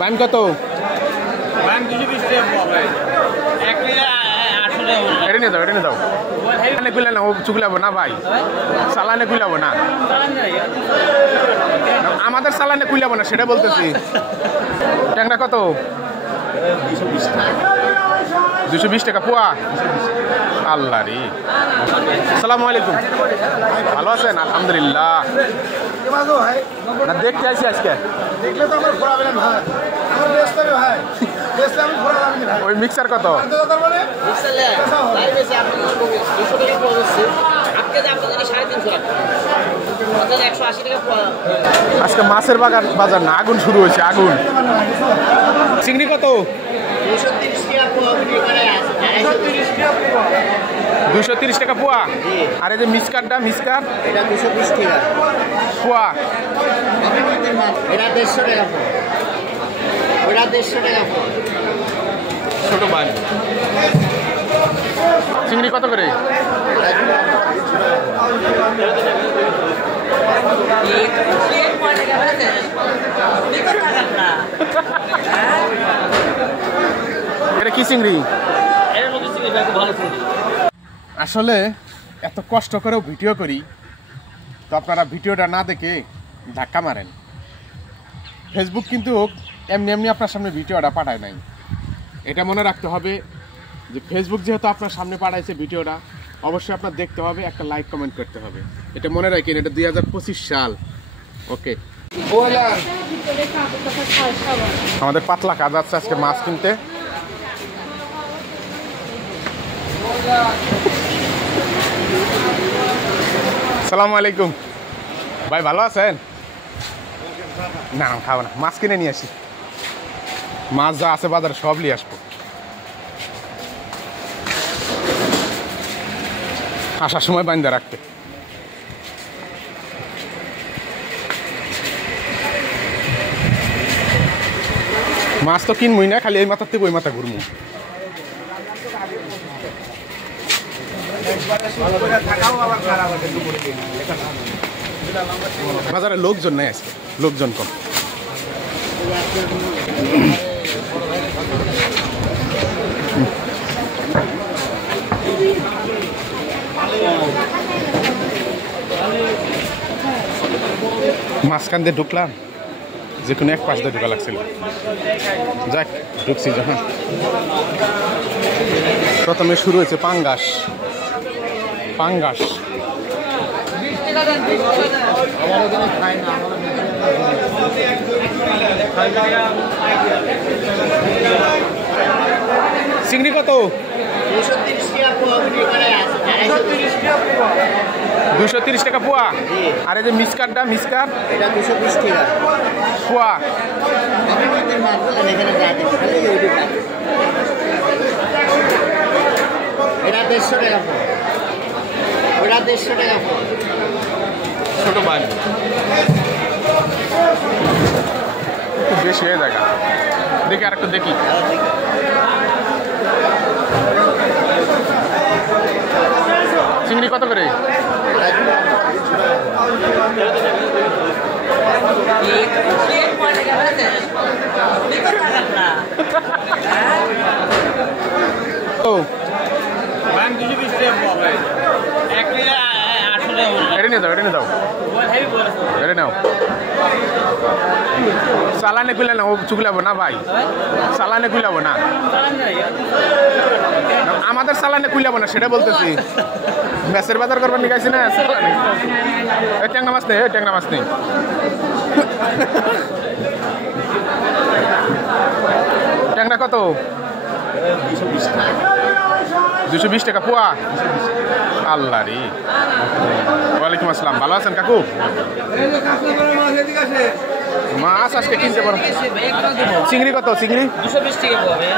বাইম কত? এটা নিয়ে যাও, এটা নিয়ে যাও। এখানে খুলে না, ও চুকলাবো না ভাই, চালানে খুলাবো না, আমাদের চালানে খুলাবো না, সেটা বলতেছি। ট্যাংরা কত? 220 টাকা পোয়া। আল্লাহ রে। আসসালামু আলাইকুম, ভালো আছেন? আলহামদুলিল্লাহ। না দেখতে আসি আজকে। ওই মিক্সার কত? আজকে মাছের বাজার না, আগুন শুরু হয়েছে, আগুন। চিংড়ি কত? 230 টাকা পোয়া। আর এই যে মিসকারটা, মিসকার এটা 220 টাকা পোয়া। এটা 150 টাকা পোয়া। ওটা 150 টাকা পোয়া। ছোট মাছ। চিংড়ি কত করে? এটা কি চিংড়ি? আসলে এত কষ্ট করেও ভিডিও করি, তো আপনারা ভিডিওটা না দেখে ধাক্কা মারেন। ফেসবুক কিন্তু এমনি এমনি আপনার সামনে ভিডিওটা পাঠায় নাই। এটা মনে রাখতে হবে যে ফেসবুক যেহেতু আপনার সামনে পাঠাইছে ভিডিওটা, অবশ্যই আপনার দেখতে হবে, একটা লাইক কমেন্ট করতে হবে। এটা মনে রাখেন, এটা 2025 সাল। ওকে, আমাদের পাতলা কাজ আছে আজকে মাছ কিনতে। আসসালামু আলাইকুম ভাই, ভালো আছেন? না না, খাবো না, মাছ কিনে নিয়ে আসি। মাছ যা আছে বাজারে সব নিয়ে আসবো। আসার সময় বান্ধা রাখতে। মাছ তো কিনবই না, খালি এই মাথার থেকে ওই মাথা ঘুরবো। বাজারে লোকজন নাই আজকে, লোকজন কম। মাঝখান দিয়ে ঢুকলাম, যে কোনো এক পাশ দিয়ে ঢুকা লাগছিল। যাক, ঢুকছি যখন। প্রথমে শুরু হয়েছে পাঙ্গাস। পাঙ্গাস চিংড়ি কত? 230 টাকা পোয়া। আর এই যে মিসকারটা, মিসকার এটা 220 টাকা পোয়া। এটা 150 টাকা পোয়া। ওটা 150 টাকা পোয়া। ছোট মাছ একটু বেশি হয়ে যায়। দেখি আর একটু দেখি। চিংড়ি কত করে? এটা নিয়ে যাও, এটা নিয়ে যাও, এটা নাও। চালানে খুলে না, ও চুকলাবো না ভাই, চালানে খুলাবো না, আমাদের চালানে খুলাবো না, সেটা বলতেছি। মেসের বাজার করবার নিকাইছি না। ট্যাংরা মাছ নেই, ট্যাংরা মাছ নেই। ট্যাংরা কত? 220 টাকা পোয়া। আল্লাহ রে। ওয়ালাইকুম আসসালাম, ভালো আছেন কাকু? মাছ আজকে কিনতে পারবো। চিংড়ি কত? চিংড়ি 220 টাকা পাবে।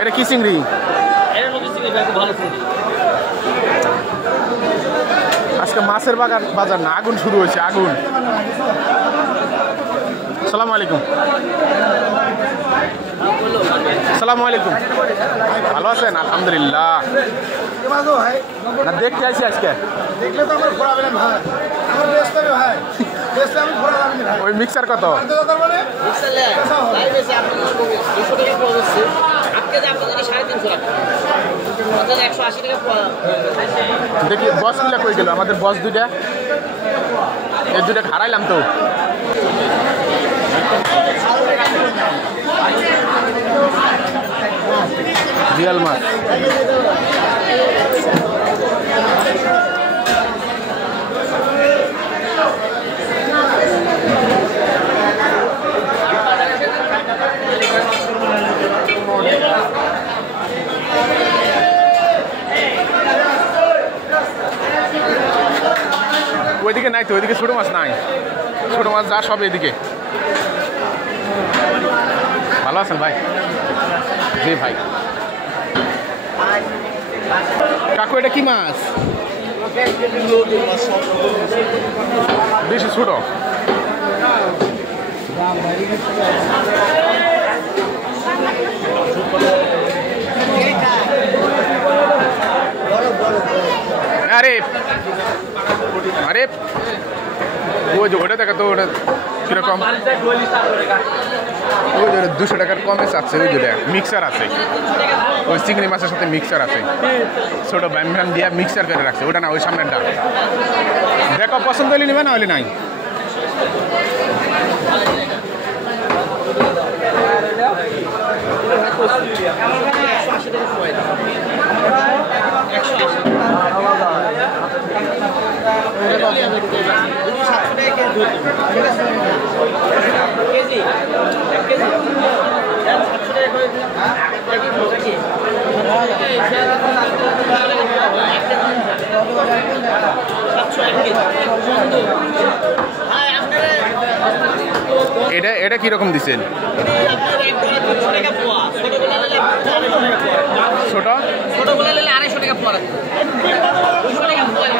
এটা কি চিংড়ি? আজকে মাছের বাজার না, আগুন শুরু হয়েছে, আগুন। আসসালামু আলাইকুম। আসসালামু আলাইকুম, ভালো আছেন? আলহামদুলিল্লাহ। না দেখতে আসি আজকে। ওই মিক্সার কত? কমে 200 টাকা পাওয়া যাচ্ছে। আজকে যে আপনাদের 350 টাকা। আমাদের 180 টাকা পাওয়া। দেখি বসগুলা কই গেল আমাদের বস দুইটা, এই দুইটা হারাইলাম তো। রিয়াল মাছ ওইদিকে নাই তো, ওইদিকে ছোট মাছ নাই, ছোট মাছ যা সব এদিকে। ভালো আছেন ভাই? জি ভাই। কাকু এটা কি মাছ? বেশি ছোট। আরে আরে ওই যে ওটা দেখা তো, ওটা কিরকম? ওই যে 200 টাকার কমে চাচ্ছে, ওই যেটা মিক্সার আছে, ওই চিংড়ি মাছের সাথে মিক্সার আছে, ছোট ব্যাম ভ্যাম দিয়ে মিক্সার করে রাখছে, ওটা না, ওই সামনেরটা দেখো, পছন্দ হলে নিবে, না হলে নাই। এটা এটা কিরকম দিচ্ছেন? ছোট ছোটগুলো নিলে 250 টাকা পড়ে। 200 টাকা পড়ে।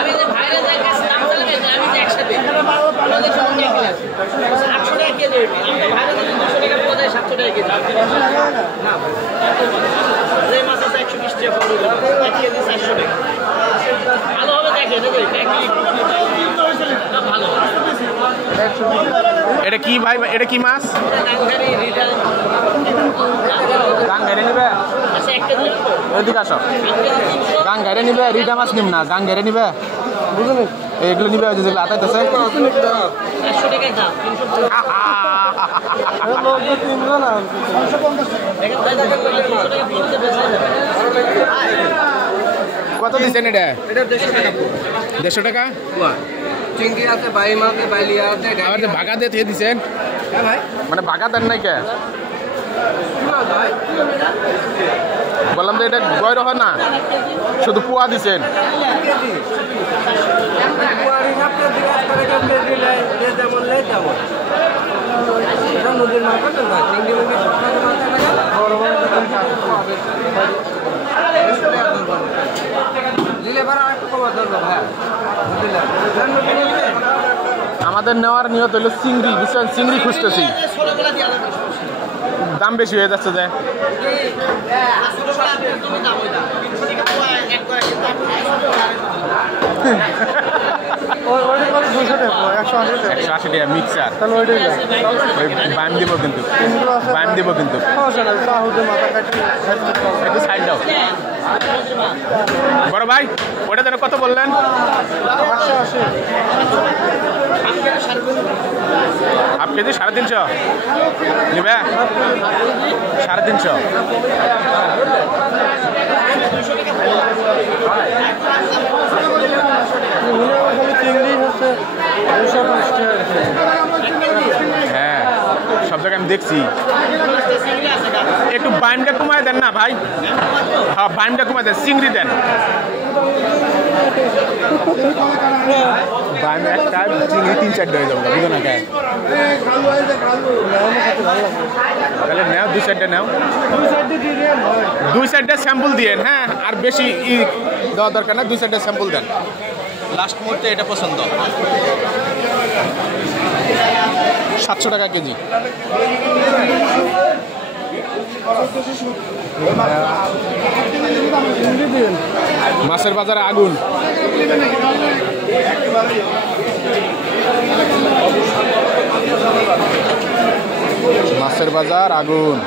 আমি যে ভাইরা যাই কাছে দাম চাইবে, আমি যে একসাথে 800 টাকা কেজি। আমরা ভাইরা যদি 200 টাকা পড়ে 700 টাকা কেজি। না যে মাছ আছে 120 টাকা পড়বে, 1 কেজি 400 টাকা। ভালো হবে দেখেন, ভালো। এটা কি ভাই? এটা কি মাছ? গাঙ্গারে নিবে? এদিকে আসো। গাঙ্গারে নিবে? রিটা মাছ নিব না, গাঙ্গারে নিবে? বুঝলি এগুলো নিবে, যেগুলো আতাইতেছে। 100 টাকা দাম। কত দিচ্ছেন এটা? এটা 150 টাকা। 150 টাকা? চিংড়ি আছে, বাই মাছ আছে, বাইলিয়া আছে। আবার বাগা দিয়ে দিয়ে দিচ্ছেন? হ্যাঁ ভাই, মানে বাগা দেন নাই কে? বললাম তো এটা গয় রহ না, শুধু পোয়া দিচ্ছেন। নদীর মাছ চিংড়ি আমাদের নেওয়ার নিয়ত হলো চিংড়ি, বুঝছেন? চিংড়ি খুঁজতেছি, দাম বেশি হয়ে যাচ্ছে যে। মিক্সার বাইম দিব, কিন্তু বাইম দিব, কিন্তু একটু সাইড দাও। বড় ভাই ওটা যেন কত বললেন? 880। হাফ কেজি 350 নিবে? 350। হ্যাঁ, সব জায়গায় আমি দেখছি। একটু বাইমটা কমায় দেন না ভাই। হ্যাঁ, বাইমটা কমায় দেন, চিংড়ি দেন। বাইম একটা চিংড়ি 3-4 হয়ে যাবো, বুঝো না কে? তাহলে নাও 2-4টা নাও, 2-4টা স্যাম্পল দিয়েন। হ্যাঁ, আর বেশি দেওয়া দরকার না, 2-4টা স্যাম্পল দেন। লাস্ট মুহূর্তে এটা পছন্দ। 700 টাকা কেজি। মাছের বাজারে আগুন। মাছের বাজার আগুন।